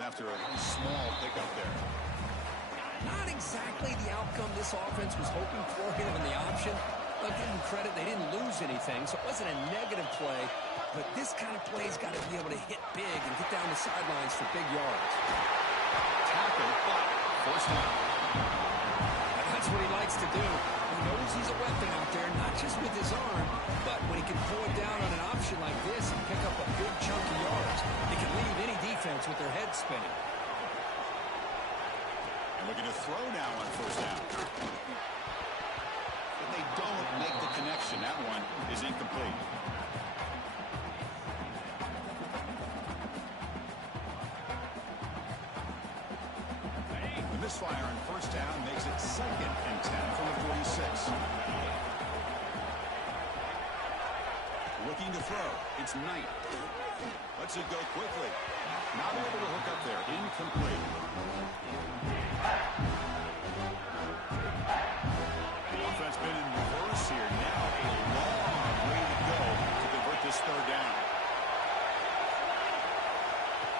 after a small pickup there. Not exactly the outcome this offense was hoping for here on the option. I'll give them credit, they didn't lose anything, so it wasn't a negative play. But this kind of play's got to be able to hit big and get down the sidelines for big yards. Tackle, but first down. That's what he likes to do. He knows he's a weapon out there, not just with his arm, but when he can pull it down on an option like this and pick up a big chunk of yards, it can leave any defense with their head spinning. And looking to throw now on first down. But they don't make the connection. That one is incomplete. The misfire on first down makes it 2nd and 10 from the 46. Looking to throw. It's Knight. Lets it go quickly. Not able to hook up there. Incomplete. The offense been in reverse here. Now a long way to go to convert this third down.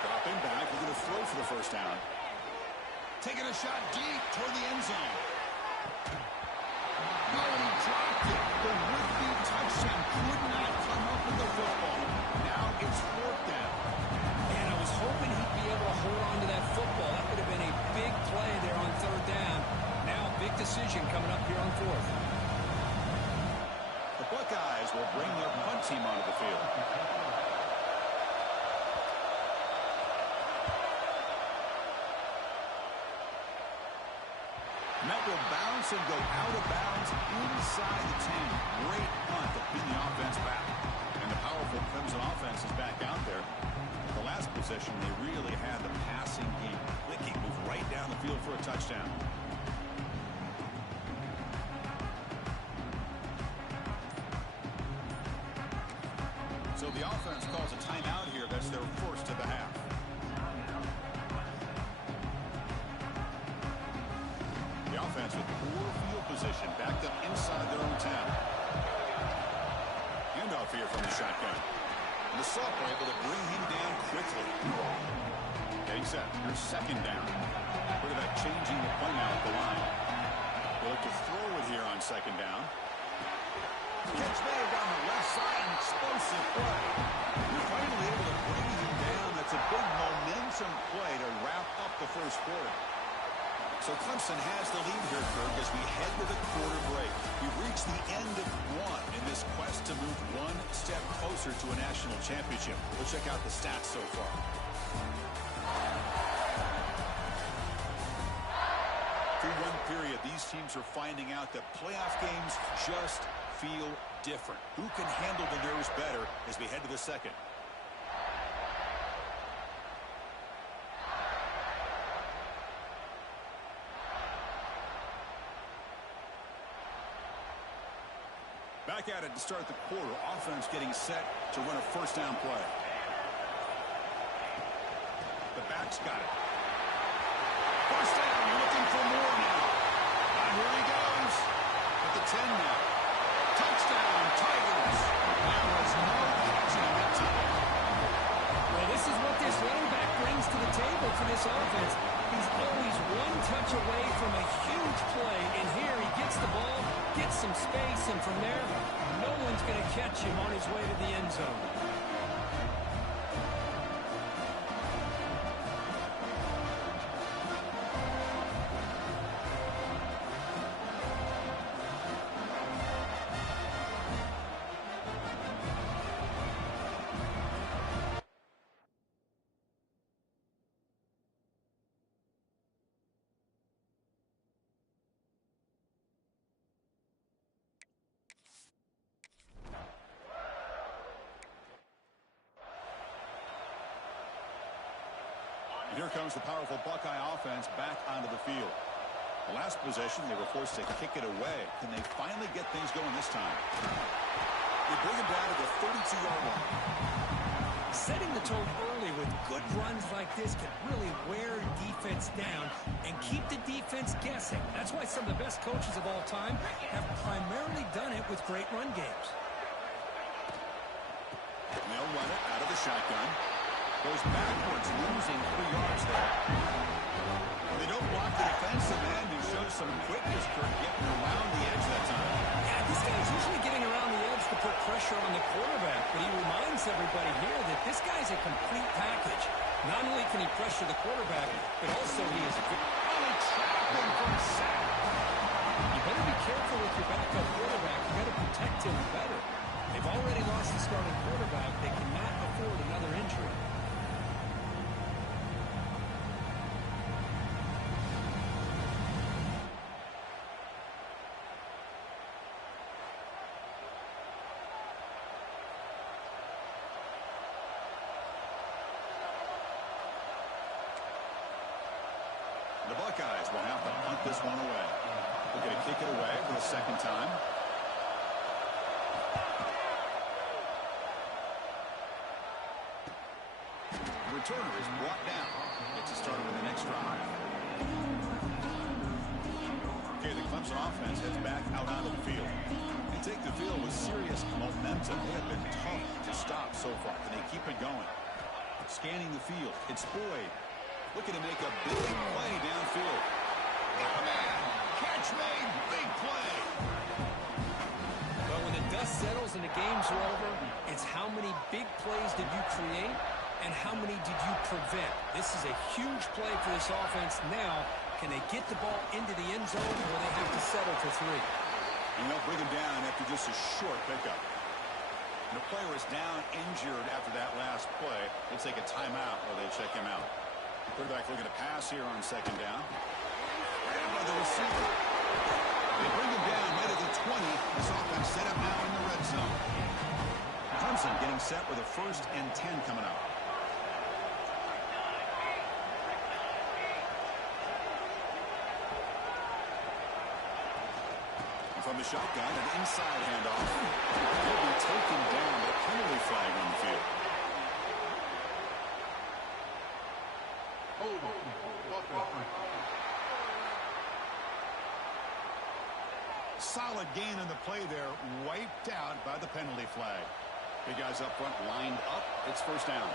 Dropping back. We're going to throw for the first down. Taking a shot deep toward the end zone. No, and he dropped it. The would-be touchdown could not come up with the football. Now it's 4th down. And I was hoping he'd be able to hold on to that football. That would have been a big play there on 3rd down. Now a big decision coming up here on 4th. The Buckeyes will bring their punt team onto the field. And that will bounce and go out of bounds inside the 10. Great punt to pin the offense back. And the powerful Clemson offense is back out there. The last possession, they really had the passing game clicking, move right down the field for a touchdown. So the offense calls a timeout here. That's their first of the half. The offense with poor field position, backed up inside their own 10. Handoff here from the shotgun. And the Sophomore able to bring him down quickly. Getting set. Here's 2nd down. What about changing the play now at the line? They'll look to throw it here on 2nd down. Catch made down the left side. An explosive play. You're finally able to bring him down. That's a big momentum play to wrap up the first quarter. So Clemson has the lead here, Kirk, as we head to the quarter break. We've reached the end of one in this quest to move one step closer to a national championship. We'll check out the stats so far. Through one period, these teams are finding out that playoff games just feel different. Who can handle the nerves better as we head to the second? Back at it to start the quarter. Offense getting set to run a first down play. The back's got it. First down. You're looking for more now. And here he goes. At the 10 now. Touchdown, Tigers. There was no catching that time. Well, this is what this running back brings to the table for this offense. He's always one touch away from a huge play, and here he gets the ball, gets some space, and from there, no one's going to catch him on his way to the end zone. Here comes the powerful Buckeye offense back onto the field. The last possession, they were forced to kick it away. Can they finally get things going this time? They bring it down to the 32-yard line. Setting the tone early with good runs like this can really wear defense down and keep the defense guessing. That's why some of the best coaches of all time have primarily done it with great run games. And they'll run it out of the shotgun. Goes backwards, losing 3 yards there. pressure on the quarterback, but he reminds everybody here that this guy's a complete package. Not only can he pressure the quarterback, but also he is trapping for a sack. You better be careful with your backup quarterback. You got to protect him better. They've already lost the starting quarterback. They cannot afford another injury. The Buckeyes will have to punt this one away. They're going to kick it away for the second time. The returner is brought down. Gets it started with the next drive. Okay, the Clemson offense heads back out onto the field. They take the field with serious momentum. They have been tough to stop so far. Can they keep it going? Scanning the field. It's Boyd. Looking to make a big play downfield. Oh, man. Catch made. Big play. But when the dust settles and the games are over, it's how many big plays did you create and how many did you prevent? This is a huge play for this offense. Now, can they get the ball into the end zone or they have to settle for 3? And they'll bring him down after just a short pickup. And the player is down injured after that last play. They take a timeout while they check him out. Quarterback looking to pass here on second down. And by the receiver. They bring him down right at the 20. This offense set up now in the red zone. Clemson getting set with a 1st and 10 coming up. And from the shotgun, an inside handoff. He'll be taken down, but penalty flag on the field. Solid gain in the play there, wiped out by the penalty flag. Big guys up front lined up. It's 1st down.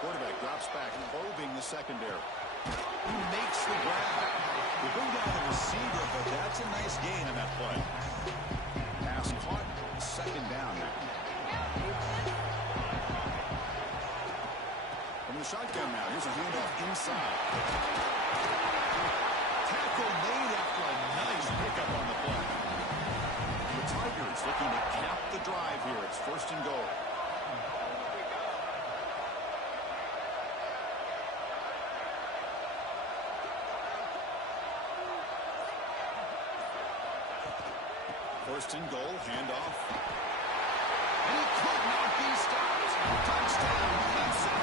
Quarterback drops back, probing the secondary. He makes the grab. They bring down the receiver, but that's a nice gain on that play. Pass caught, 2nd down now. From the shotgun now, here's a handoff inside. Tackle made after a nice pickup on the play. The Tigers looking to cap the drive here. It's 1st and goal. First and goal, handoff. And he could not be stopped. Touchdown, Clemson.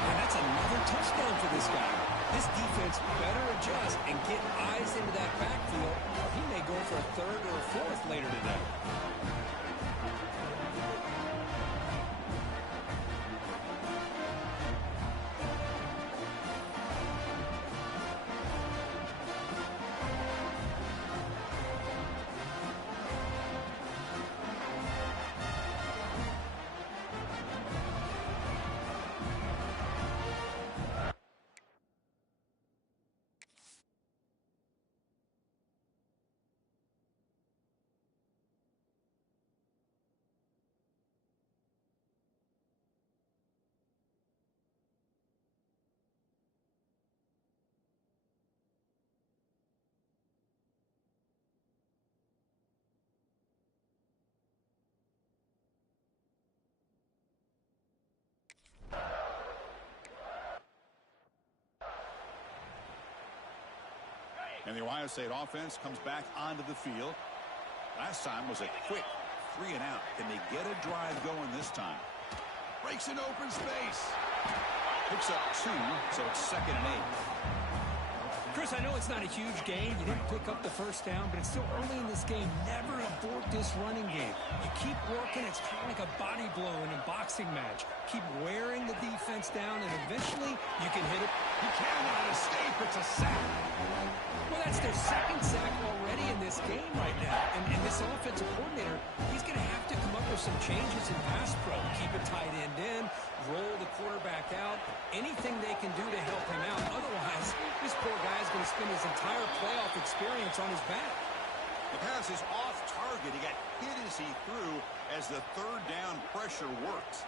And that's another touchdown for this guy. This defense better adjust and get eyes into that backfield, or he may go for a 3rd or a 4th later today. And the Ohio State offense comes back onto the field. Last time was a quick 3 and out. Can they get a drive going this time? Breaks an open space. Picks up 2, so it's 2nd and 8. Chris, I know it's not a huge gain. You didn't pick up the 1st down, but it's still early in this game. Never abort this running game. You keep working. It's kind of like a body blow in a boxing match. Keep wearing the defense down, and eventually you can hit it. He cannot escape. It's a sack. Well, that's their 2nd sack already in this game right now. And this offensive coordinator, he's going to have to come up with some changes in pass pro. Keep a tight end in, roll the quarterback quarterback out. Anything they can do to help him out. Otherwise, this poor guy is going to spend his entire playoff experience on his back. The pass is off target. He got hit as he threw as the third down pressure works.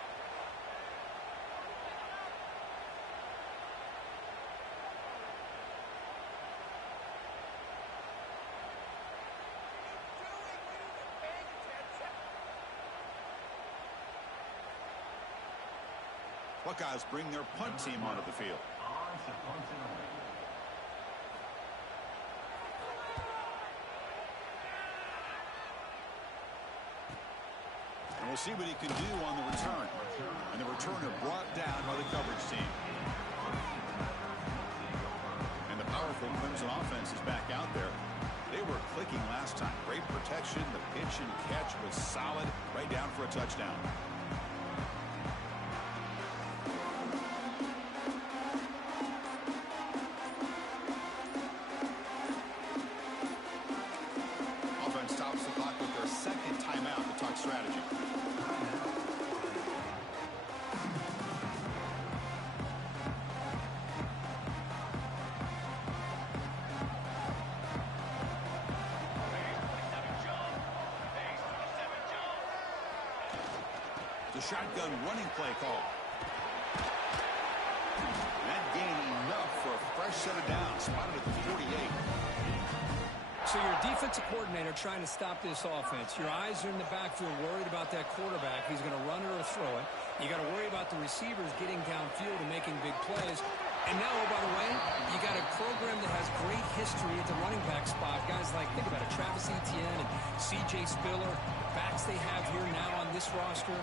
Buckeyes bring their punt team onto the field. And we'll see what he can do on the return. And the returner brought down by the coverage team. And the powerful Clemson offense is back out there. They were clicking last time. Great protection. The pitch and catch was solid. Right down for a touchdown. Shotgun running play call. That gain enough for a fresh set of downs. Spotted at the 48. So you're a defensive coordinator trying to stop this offense. Your eyes are in the backfield worried about that quarterback. He's going to run it or throw it. You got to worry about the receivers getting downfield and making big plays. And now, oh, by the way, you got a program that has great history at the running back spot. Guys like, think about it, Travis Etienne and C.J. Spiller. The backs they have here now on this roster.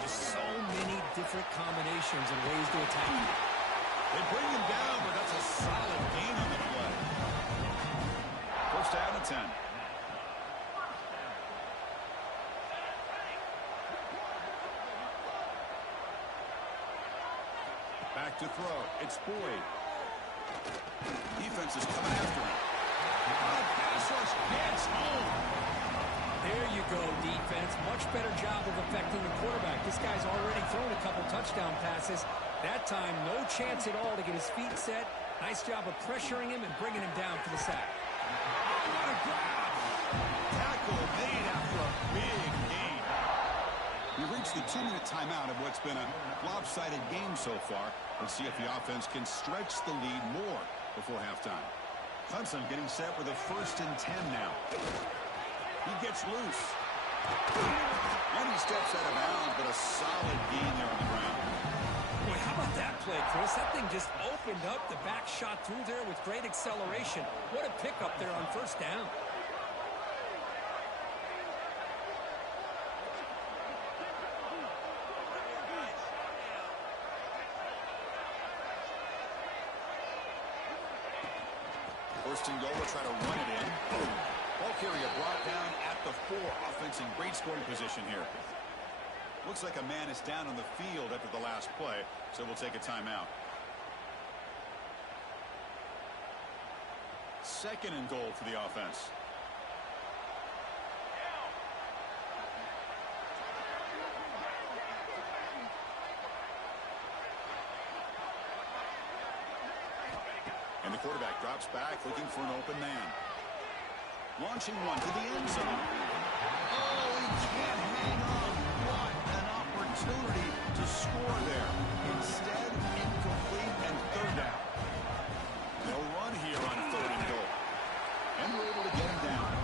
Just so many different combinations and ways to attack him. They bring him down, but that's a solid gain on the play. First down and 10. Back to throw. It's Boyd. Defense is coming after him. Pass rush gets home. There you go, defense. Much better job of affecting the quarterback. This guy's already thrown a couple touchdown passes. That time, no chance at all to get his feet set. Nice job of pressuring him and bringing him down for the sack. What a grab! Tackle made after a big gain. We reached the 2-minute timeout of what's been a lopsided game so far. Let's see if the offense can stretch the lead more before halftime. Clemson getting set with a 1st and 10 now. He gets loose. And he steps out of bounds, but a solid gain there on the ground. Boy, how about that play, Chris? That thing just opened up. The back shot through there with great acceleration. What a pickup there on first down. First and goal, we'll try to run it in. Ball carrier brought down at the 4. Offense in great scoring position here. Looks like a man is down on the field after the last play, so we'll take a timeout. Second and goal for the offense. And the quarterback drops back, looking for an open man. Launching one to the end zone. Oh, he can't hang on. What an opportunity to score there. Instead, incomplete and third down. No run here on 3rd and goal. And we're able to get him down.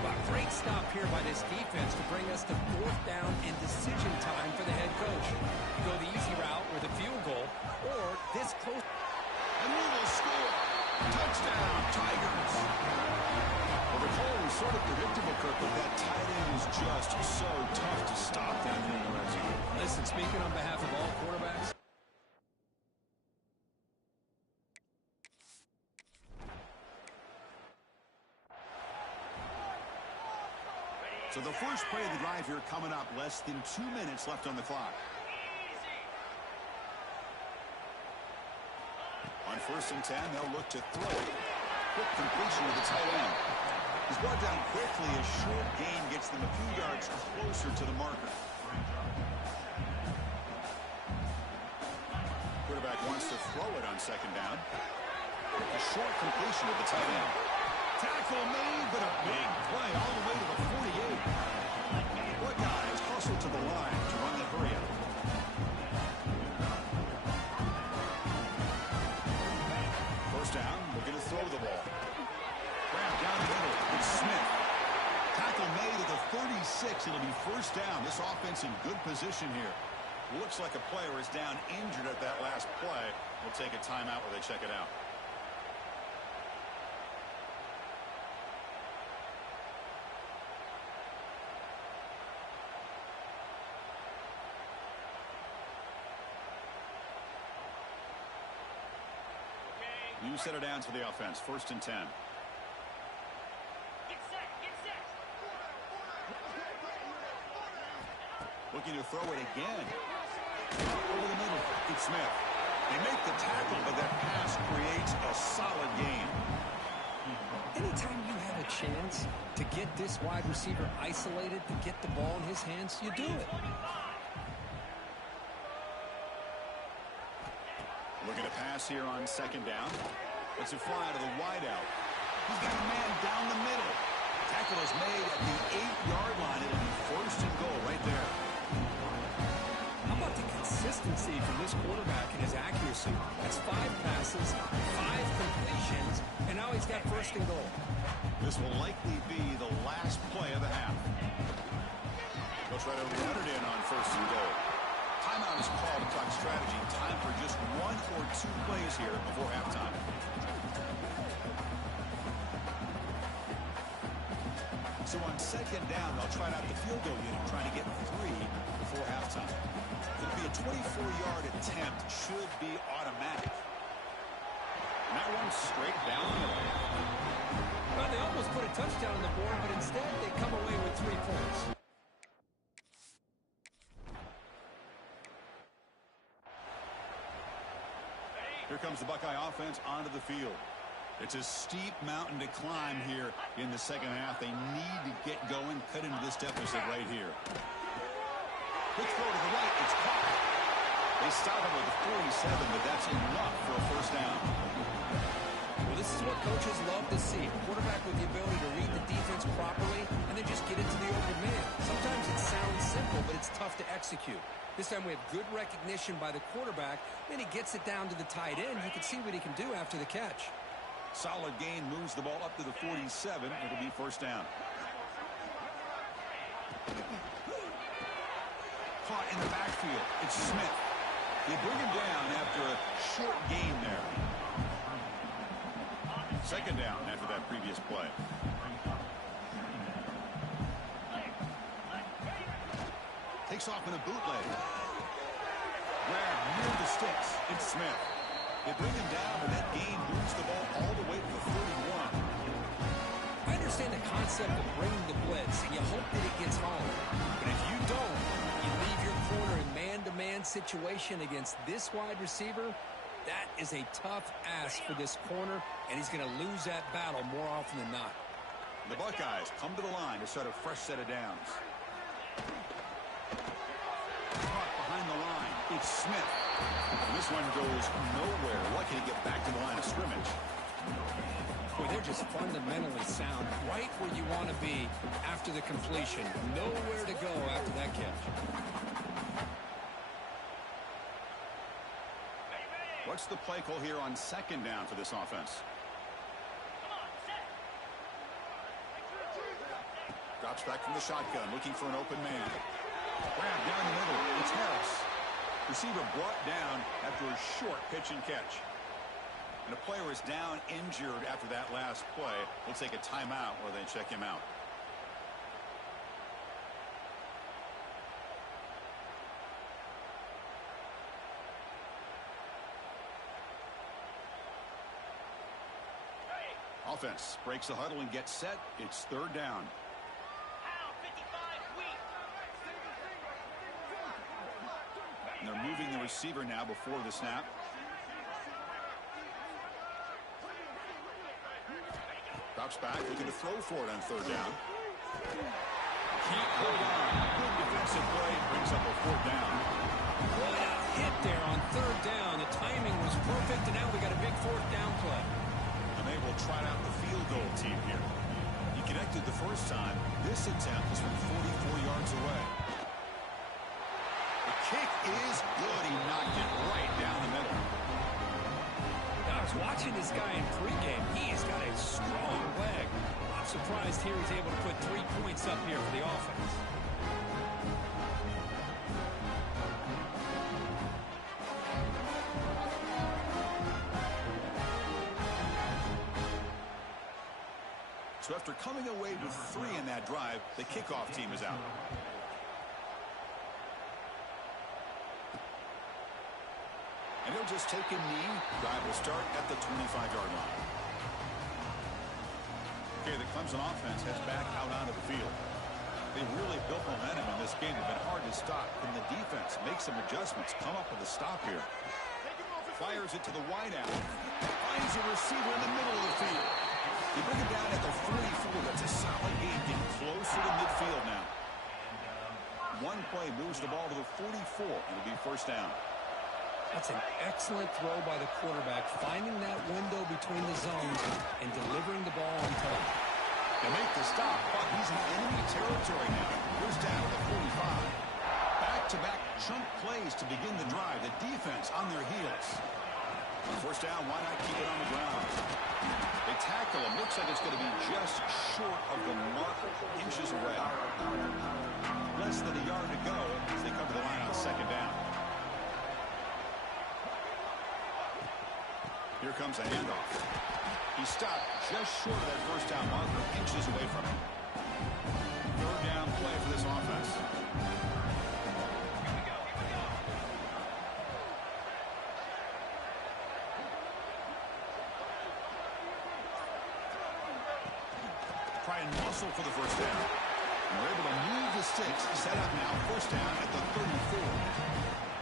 Well, great stop here by this defense to bring us to 4th down and decision time for the head coach. You go the easy route with a field goal, or this close. And we will score. Touchdown, Tigers. Well, the call was sort of predictable, Kirk, but that tight end was just so tough to stop down here in the red zone. Listen, speaking on behalf of all quarterbacks. So the first play of the drive here coming up, less than 2 minutes left on the clock. On 1st and 10, they'll look to throw. Quick completion to the tight end. He's brought down quickly. A short gain gets them a few yards closer to the marker. on second down. A short completion to the tight end. Tackle made, but a big play all the way to the 48. What guys hustle to the line to run that hurry up. First down, we're going to throw the ball. Grab down the middle. It's Smith. Tackle made at the 36. It'll be first down. This offense in good position here. Looks like a player is down injured at that last play. We'll take a timeout where they check it out. You set it down to the offense. First and 10. Looking to throw it again. Over the middle. It's Smith. They make the tackle, but that pass creates a solid gain. Anytime you have a chance to get this wide receiver isolated, to get the ball in his hands, you do it. Looking to pass here on second down. Let's it fly to the wideout. He's got a man down the middle. Tackle is made at the 8-yard line. It'll be first and goal right there. How about the consistency from this quarterback and his accuracy? That's 5 passes, 5 completions, and now he's got first and goal. This will likely be the last play of the half. They'll try to run it in on first and goal. Timeout is called to talk strategy. Time for just 1 or 2 plays here before halftime. So on second down, they'll try out the field goal unit, trying to get 3 before halftime. It'll be a 24-yard attempt. Should be automatic. And that one's straight down the middle. Well, they almost put a touchdown on the board, but instead they come away with 3 points. Here comes the Buckeye offense onto the field. It's a steep mountain to climb here in the second half. They need to get going, cut into this deficit right here. Quick throw to the right. It's caught. They stop him with the 47, but that's enough for a first down. Well, this is what coaches love to see. A quarterback with the ability to read the defense properly and then just get it to the open man. Sometimes it sounds simple, but it's tough to execute. This time we have good recognition by the quarterback. Then he gets it down to the tight end. You can see what he can do after the catch. Solid gain, moves the ball up to the 47. It'll be first down. Caught in the backfield. It's Smith. They bring him down after a short gain there. Second down after that previous play. Takes off in a bootleg. Grab near the sticks. It's Smith. They bring him down, and that gain moves the ball all the way to the 31. I understand the concept of bringing the blitz, and you hope that it gets home. But if you don't, you leave your corner in man-to-man situation against this wide receiver. That is a tough ask for this corner, and he's going to lose that battle more often than not. The Buckeyes come to the line to start a fresh set of downs. Caught behind the line. It's Smith. And this one goes nowhere. Lucky to get back to the line of scrimmage. Boy, they're just fundamentally sound, right where you want to be after the completion. Nowhere to go after that catch. What's the play call here on second down for this offense? Drops back from the shotgun, looking for an open man. Grab down the middle. It's Harris. Receiver brought down after a short pitch and catch. And a player is down injured after that last play. We'll take a timeout where they check him out. Offense breaks the huddle and gets set. It's third down. And they're moving the receiver now before the snap. Drops back, looking to throw for it on third down. Keep hold on. Good defensive play, brings up a fourth down. What a hit there on third down. The timing was perfect, and now this time. This attempt is from 44 yards away. The kick is good. He knocked it right down the middle. Now, I was watching this guy in pregame. He has got a strong leg. I'm surprised here he's able to put 3 points up here for the offense. So after coming away with 3 in that drive, the kickoff team is out. And he'll just take a knee. Drive will start at the 25-yard line. Okay, the Clemson offense heads back out onto the field. They really built momentum in this game. They've been hard to stop. Can the defense make some adjustments? Come up with a stop here. Fires it to the wideout. Finds a receiver in the middle of the field. You bring it down at the 44. That's a solid gain, getting closer to midfield now. One play moves the ball to the 44. It'll be first down. That's an excellent throw by the quarterback, finding that window between the zones and delivering the ball on time. They make the stop, but he's in enemy territory now. First down at the 45. Back-to-back chunk plays to begin the drive. The defense on their heels. First down, why not keep it on the ground? They tackle him. Looks like it's going to be just short of the mark, inches away. Less than a yard to go as they come to the line on second down. Here comes a handoff. He stopped just short of that first down marker, inches away from him. Third down play for this offense. Try and muscle for the first down. And we're able to move the sticks. Set up now, first down at the 34.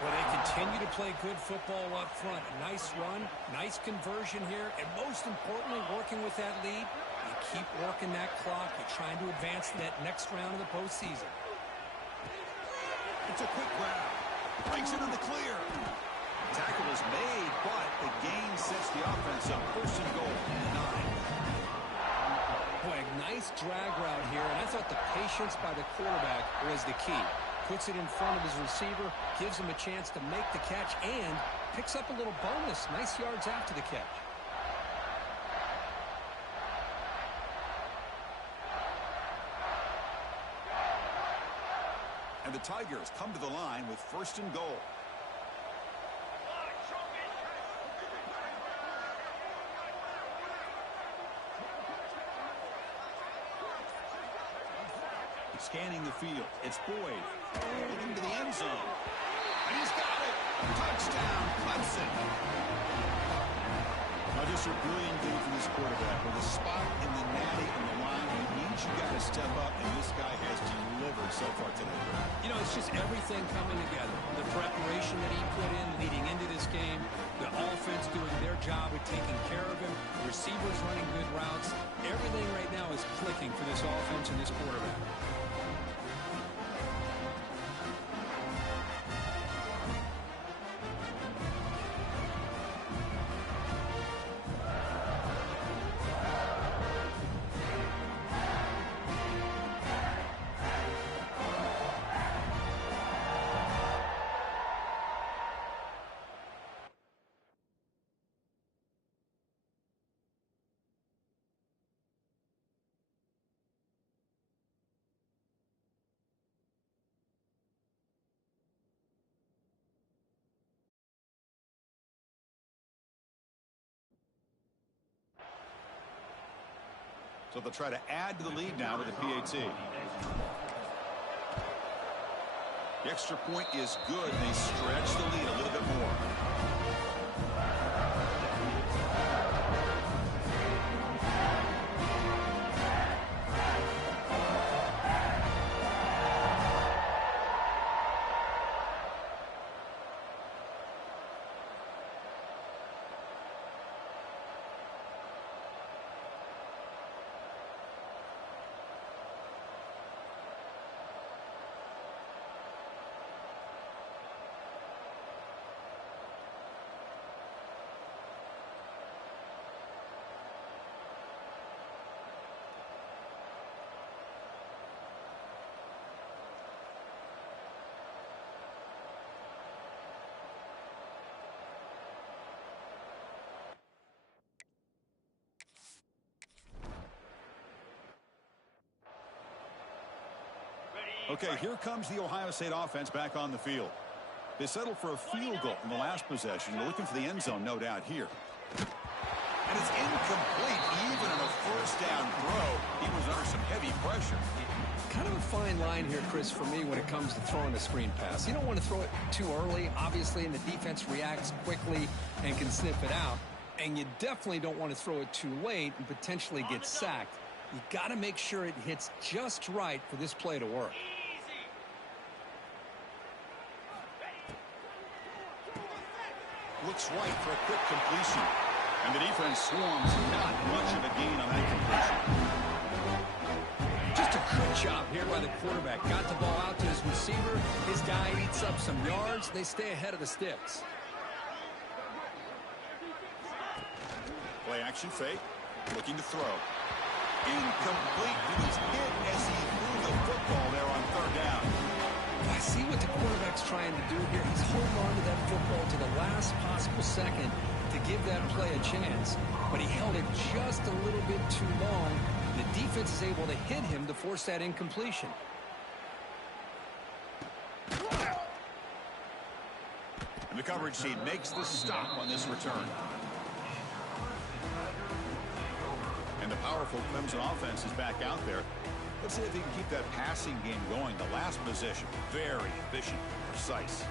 Well, they continue to play good football up front. Nice run, nice conversion here, and most importantly, working with that lead, you keep working that clock. You're trying to advance to that next round of the postseason. It's a quick grab. Breaks into the clear. Tackle is made, but the gain sets the offense up. First and goal, 9. Boy, a nice drag route here, and I thought the patience by the quarterback was the key. Puts it in front of his receiver, gives him a chance to make the catch, and picks up a little bonus. Nice yards after the catch. And the Tigers come to the line with first and goal. Scanning the field. It's Boyd. Into the end zone. And he's got it. Touchdown, Clemson. Now, just a brilliant game from this quarterback. With a spot in the natty on the line, he needs you guys to step up, and this guy has delivered so far today. You know, it's just everything coming together. The preparation that he put in leading into this game, the offense doing their job of taking care of him, the receivers running good routes. Everything right now is clicking for this offense and this quarterback. So they'll try to add to the lead now with the PAT. The extra point is good. They stretch the lead a little bit more. Okay, here comes the Ohio State offense back on the field. They settled for a field goal in the last possession. They're looking for the end zone, no doubt, here. And it's incomplete. Even on a first down throw, he was under some heavy pressure. Kind of a fine line here, Chris, for me when it comes to throwing a screen pass. You don't want to throw it too early, obviously, and the defense reacts quickly and can sniff it out. And you definitely don't want to throw it too late and potentially get sacked. You got to make sure it hits just right for this play to work. Looks right for a quick completion. And the defense swarms, not much of a gain on that completion. Just a good job here by the quarterback. Got the ball out to his receiver. His guy eats up some yards. They stay ahead of the sticks. Play action fake. Looking to throw. Incomplete. He was hit as he threw the football there on third down. I see what the quarterback's trying to do here. He's holding on to that football to the last possible second to give that play a chance. But he held it just a little bit too long. The defense is able to hit him to force that incompletion. And the coverage team makes the stop on this return. And the powerful Clemson offense is back out there. Let's see if he can keep that passing game going. The last possession, very efficient, precise.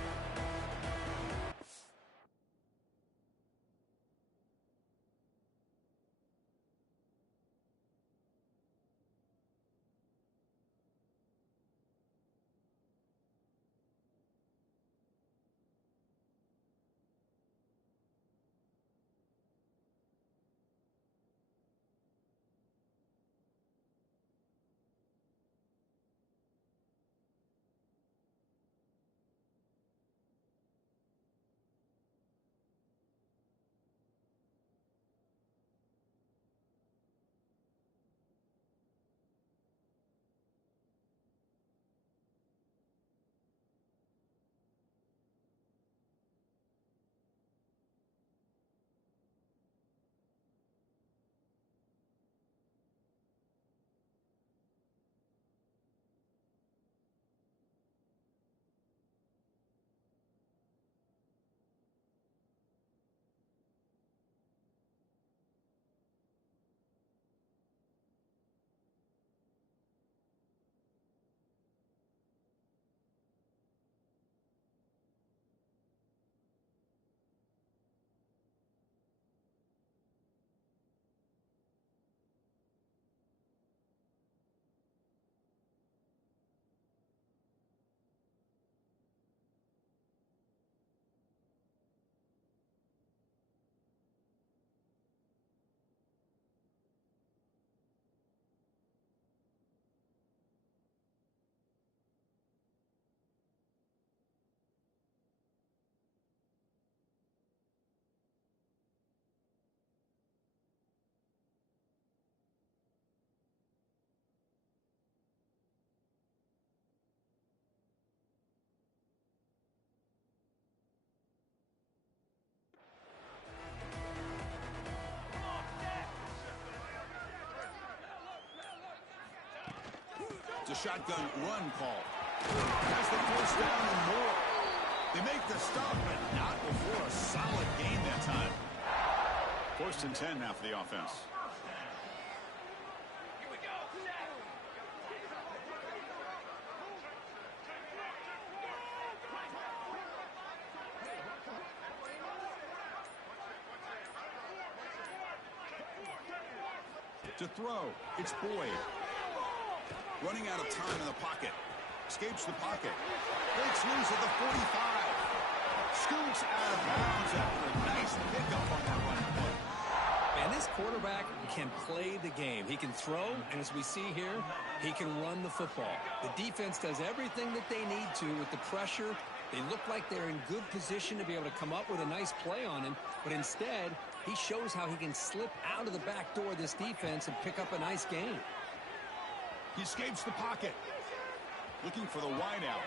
It's a shotgun run call. Has the first down and more. They make the stop, but not before a solid gain that time. First and 10 now for the offense. To throw, it's Boyd. Running out of time in the pocket. Escapes the pocket. Breaks loose at the 45. Scoots out of bounds after a nice pickup on that running play. And this quarterback can play the game. He can throw, and as we see here, he can run the football. The defense does everything that they need to with the pressure. They look like they're in good position to be able to come up with a nice play on him, but instead, he shows how he can slip out of the back door of this defense and pick up a nice gain. He escapes the pocket. Looking for the wideout.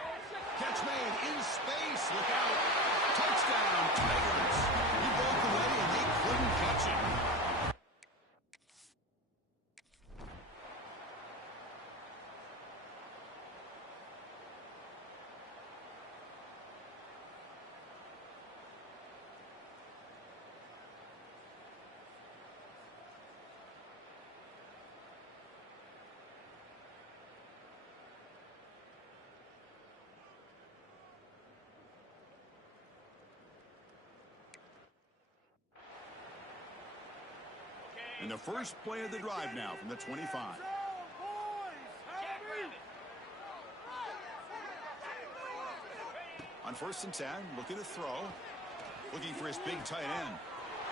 Catch made in space. Look out. Touchdown, Tigers. He broke away and they couldn't catch him. And the first play of the drive now from the 25. On 1st and 10, looking to throw. Looking for his big tight end.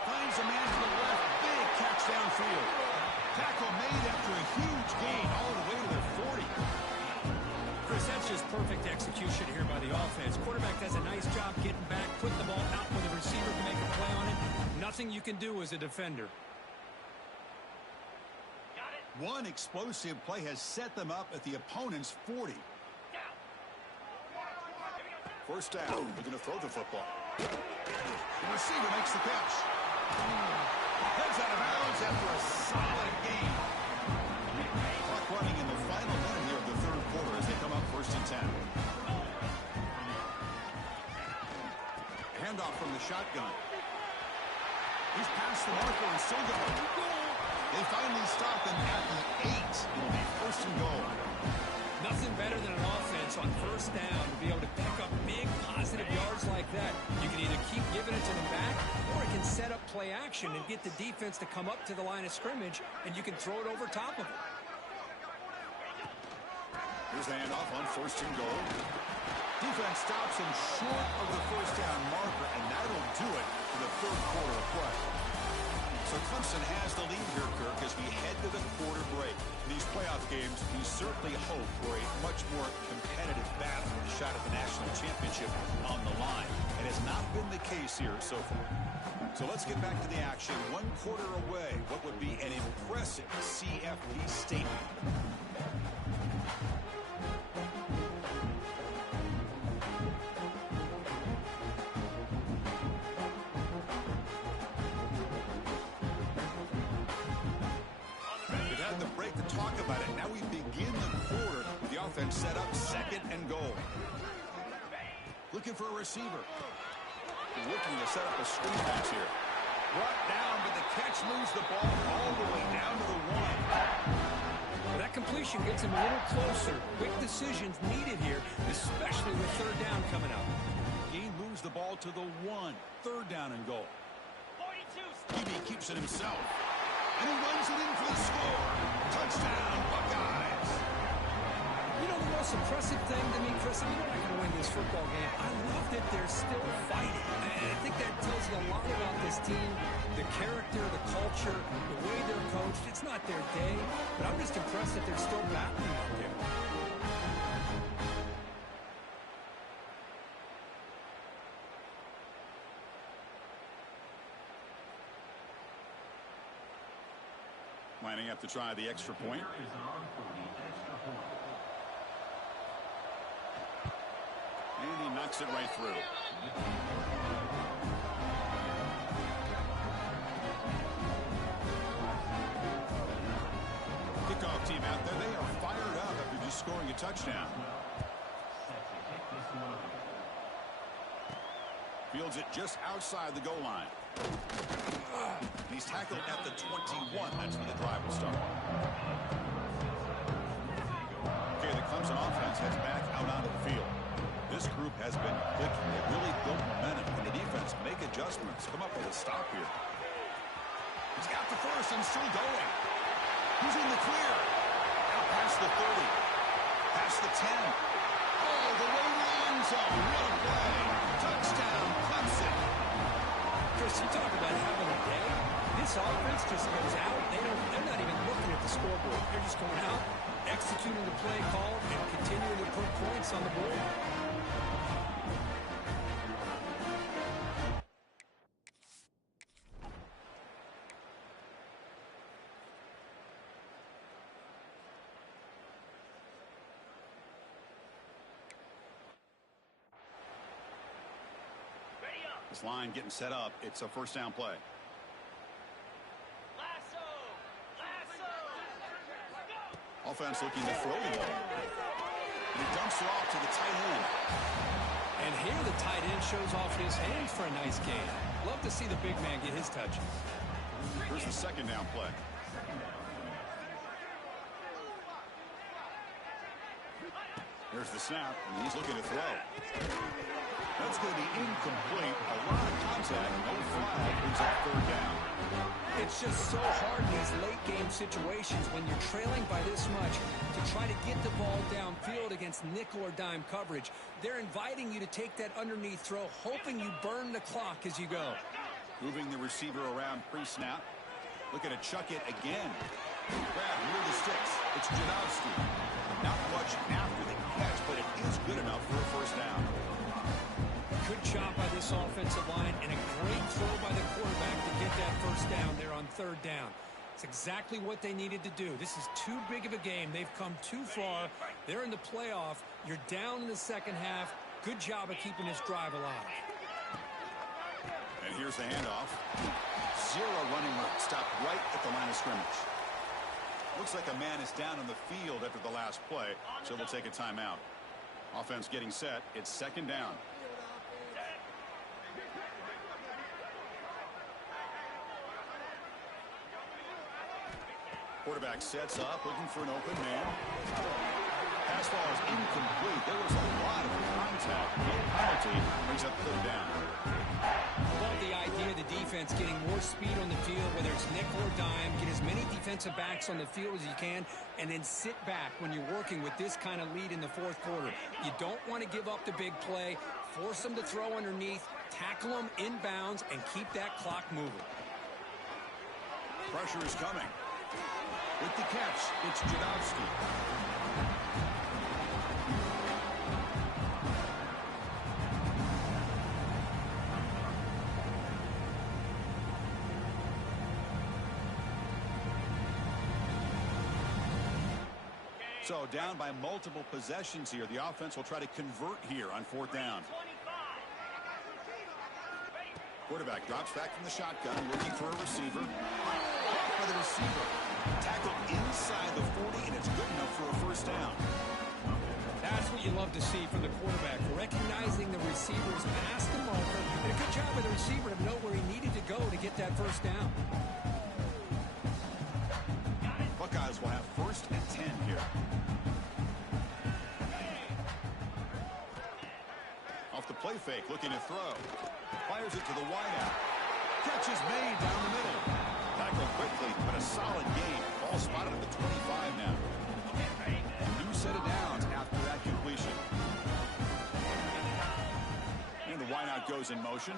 Finds a man to the left. Big catch downfield. Tackle made after a huge gain all the way to their 40. Chris, that's just perfect execution here by the offense. Quarterback does a nice job getting back, putting the ball out where the receiver can make a play on it. Nothing you can do as a defender. One explosive play has set them up at the opponent's 40. First down, looking to throw the football. The receiver makes the catch. Heads out of bounds after a solid gain. Clock running in the final minute here of the third quarter as they come up 1st and 10. Handoff from the shotgun. He's past the marker and still going. They finally stop him at the 8. It'll be 1st and goal. Nothing better than an offense on 1st down to be able to pick up big positive yards like that. You can either keep giving it to the back, or it can set up play action and get the defense to come up to the line of scrimmage, and you can throw it over top of it. Here's the handoff on 1st and goal. Defense stops him short of the 1st down marker, and that'll do it for the third quarter of play. So Clemson has the lead here, Kirk, as we head to the quarter break. In these playoff games, we certainly hope for a much more competitive battle with a shot at the national championship on the line. It has not been the case here so far. So let's get back to the action. 1 quarter away. What would be an impressive CFP statement? Set up 2nd and goal. Looking for a receiver. Looking to set up a screen pass here. Brought down, but the catch moves the ball all the way down to the 1. Well, that completion gets him a little closer. Quick decisions needed here, especially with 3rd down coming up. Gain moves the ball to the 1. 3rd down and goal. Eby keeps it himself. And he runs it in for the score. Touchdown, Buckeyes. You know, the most impressive thing to me, Chris, I mean, they're not going to win this football game. I love that they're still fighting. And I think that tells you a lot about this team, the character, the culture, the way they're coached. It's not their day, but I'm just impressed that they're still battling out there. Lining up to try the extra point. And he knocks it right through. Kickoff team out there. They are fired up after just scoring a touchdown. Fields it just outside the goal line. He's tackled at the 21. That's when the drive will start. Okay, the Clemson offense heads back out onto the field. This group has been clicking. They really built momentum. And the defense make adjustments. Come up with a stop here. He's got the first and still going. He's in the clear. Out past the 30. Past the 10. Oh, the way to the end zone. What a play. Touchdown, Clemson. Chris, you talk about having a day. This offense just goes out. They're not even looking at the scoreboard. They're just going out, executing the play call, and continuing to put points on the board. This line getting set up. It's a 1st down play. Offense looking to throw the ball. And he dumps it off to the tight end. And here the tight end shows off his hands for a nice gain. Love to see the big man get his touches. Here's the 2nd down play. Here's the snap, and he's looking to throw. That's going to be incomplete. A lot of contact. No flag. Brings up third down. It's just so hard in these late-game situations when you're trailing by this much to try to get the ball downfield against nickel or dime coverage. They're inviting you to take that underneath throw, hoping you burn the clock as you go. Moving the receiver around pre-snap. Looking to chuck it again. Grab near the sticks. It's Jadowski. Not much after the catch, but it is good enough for a first down. Good job by this offensive line and a great throw by the quarterback to get that first down there on third down. It's exactly what they needed to do. This is too big of a game. They've come too far. They're in the playoff. You're down in the second half. Good job of keeping this drive alive. And here's the handoff. Zero running room. Stopped right at the line of scrimmage. Looks like a man is down on the field after the last play, so they'll take a timeout. Offense getting set. It's second down. Quarterback sets up, looking for an open man. Pass ball is incomplete. There was a lot of contact. No penalty. Brings up third down. Love the idea of the defense getting more speed on the field, whether it's nickel or dime. Get as many defensive backs on the field as you can, and then sit back when you're working with this kind of lead in the fourth quarter. You don't want to give up the big play. Force them to throw underneath, tackle them inbounds, and keep that clock moving. Pressure is coming. With the catch, it's Jadowski. So down by multiple possessions here. The offense will try to convert here on fourth down. Quarterback drops back from the shotgun, looking for a receiver. For the receiver. Tackled inside the 40, and it's good enough for a first down. That's what you love to see from the quarterback, recognizing the receiver's past the marker, and a good job by the receiver to know where he needed to go to get that first down. Buckeyes will have first and 10 here. Off the play fake, looking to throw. Fires it to the wideout. Catch is made down the middle. Tackled quickly, but a solid gain. Ball spotted at the 25 now. New set of downs after that completion. And the wideout goes in motion.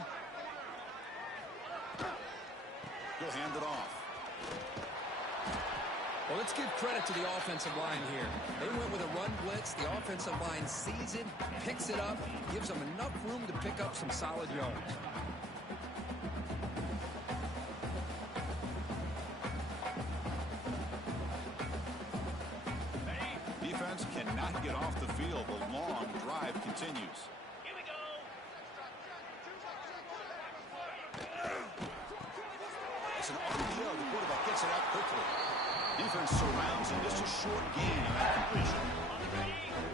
He'll hand it off. Well, let's give credit to the offensive line here. They went with a run blitz. The offensive line sees it, picks it up, gives them enough room to pick up some solid yards. Defense cannot get off the field. The long drive continues. Here we go. It's an RPO. The quarterback gets it out quickly. Defense surrounds him. Just a short gain on that completion.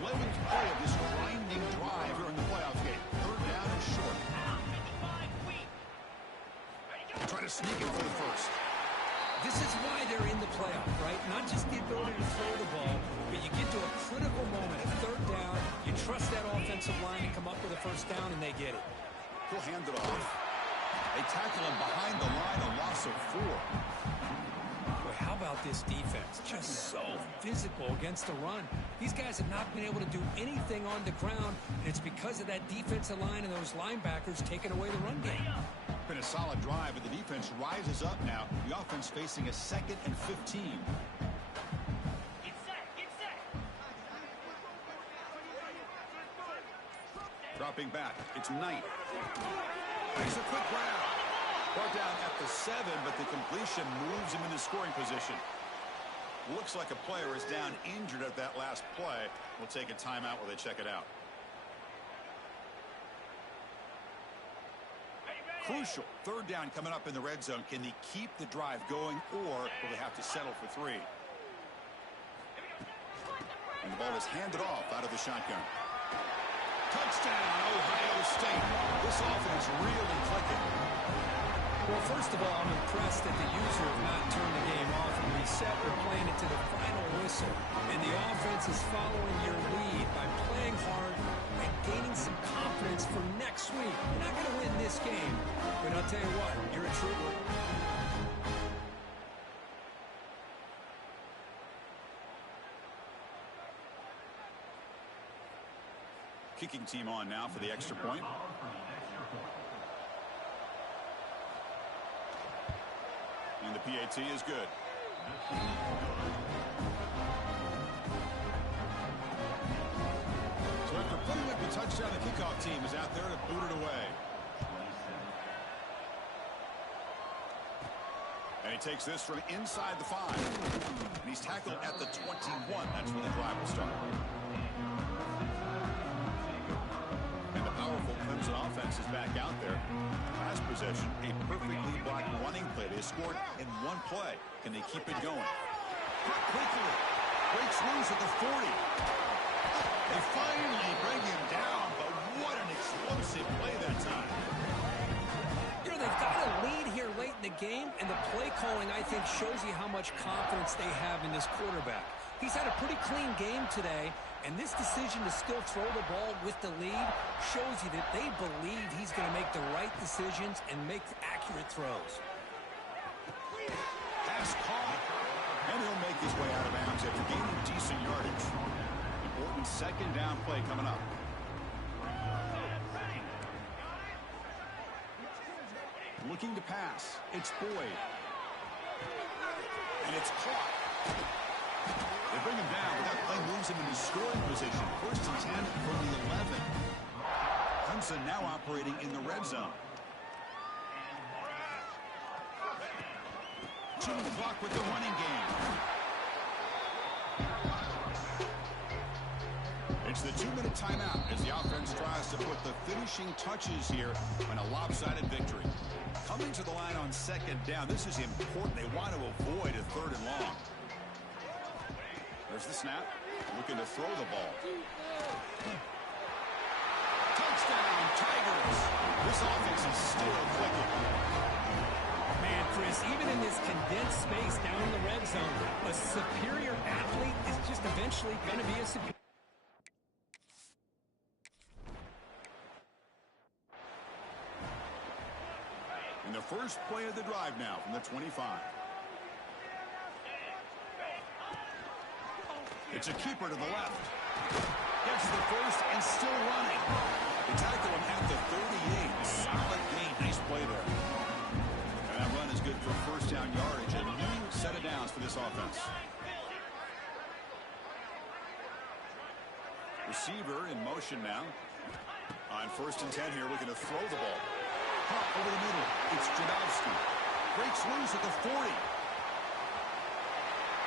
11th play of this grinding drive here in the playoff game. Third down and short. Try to sneak it for the first. This is why they're in the playoff, right? Not just the ability to throw the ball, but you get to a critical moment, a third down, you trust that offensive line to come up with a first down, and they get it. He'll hand it off. They tackle him behind the line, a loss of 4. Boy, how about this defense? Just so physical against the run. These guys have not been able to do anything on the ground, and it's because of that defensive line and those linebackers taking away the run game. Been a solid drive, but the defense rises up now. The offense facing a 2nd and 15. Get set. Get set. Dropping back, it's Knight. Makes a quick grab. Brought down at the 7, but the completion moves him into scoring position. Looks like a player is down injured at that last play. We'll take a timeout while they check it out. Crucial. Third down coming up in the red zone. Can they keep the drive going, or will they have to settle for 3? And the ball is handed off out of the shotgun. Touchdown, Ohio State. This offense really clicking. Well, first of all, I'm impressed that the user have not turned the game off and reset. They're playing it to the final whistle. And the offense is following your lead by playing hard and gaining some confidence for next week. You're not going to win this game, but I'll tell you what, you're a trooper. Kicking team on now for the extra point. And the PAT is good. So after putting up the touchdown, the kickoff team is out there to boot it away. And he takes this from inside the 5. And he's tackled at the 21. That's where the drive will start. And the powerful Clemson offense is back out there. Last possession, a perfectly blocked running play. They scored in one play. Can they keep it going? Quickly breaks loose at the 40. They finally bring him down, but what an explosive play that time. You know, they've got a lead here late in the game, and the play calling, I think, shows you how much confidence they have in this quarterback. He's had a pretty clean game today, and this decision to still throw the ball with the lead shows you that they believe he's going to make the right decisions and make accurate throws. Pass caught, and he'll make his way out of bounds after gaining decent yardage. Important second down play coming up. Looking to pass. It's Boyd. And it's caught. They bring him down, but that play moves him into scoring position. 1st and 10 from the 11. Clemson now operating in the red zone. Chewing the clock with the running game. It's the 2-minute timeout as the offense tries to put the finishing touches here on a lopsided victory. Coming to the line on 2nd down. This is important. They want to avoid a 3rd and long. There's the snap. Looking to throw the ball. Touchdown, Tigers. This offense is still clicking. Man, Chris, even in this condensed space down in the red zone, a superior athlete is just eventually going to be a superior. In the first play of the drive now from the 25. It's a keeper to the left. Gets the first and still running. They tackle him at the 38. Solid gain. Nice play there. And that run is good for 1st down yardage. A new set of downs for this offense. Receiver in motion now. On 1st and 10 here, looking to throw the ball. Pop over the middle. It's Jadowski. Breaks loose at the 40.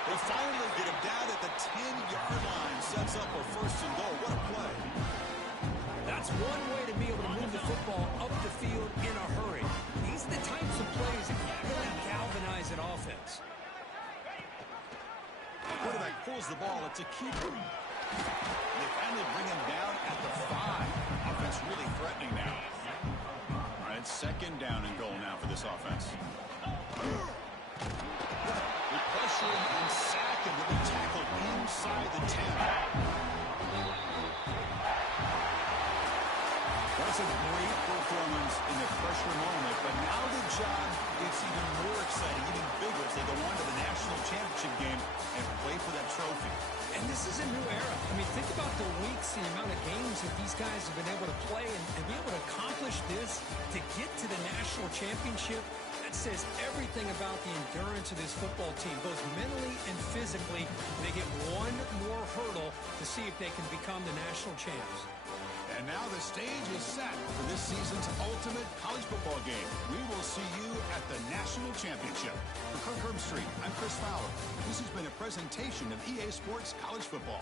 They finally get him down at the 10-yard line. Sets up a 1st and goal. What a play. That's one way to be able to move the football up the field in a hurry. These are the types of plays that really galvanize an offense. Quarterback pulls the ball. It's a keeper. They finally bring him down at the 5. Offense really threatening now. All right, 2nd down and goal now for this offense. They pressure him and sack him with a tackle inside the 10. That's a great performance in the pressure moment, but now the job gets even more exciting, even bigger as they go on to the national championship game and play for that trophy. And this is a new era. I mean, think about the weeks, the amount of games that these guys have been able to play and be able to accomplish this to get to the national championship. That says everything about the endurance of this football team, both mentally and physically. They get one more hurdle to see if they can become the national champs. And now the stage is set for this season's ultimate college football game. We will see you at the national championship. For Kirk Herbstreit, I'm Chris Fowler. This has been a presentation of EA Sports College Football.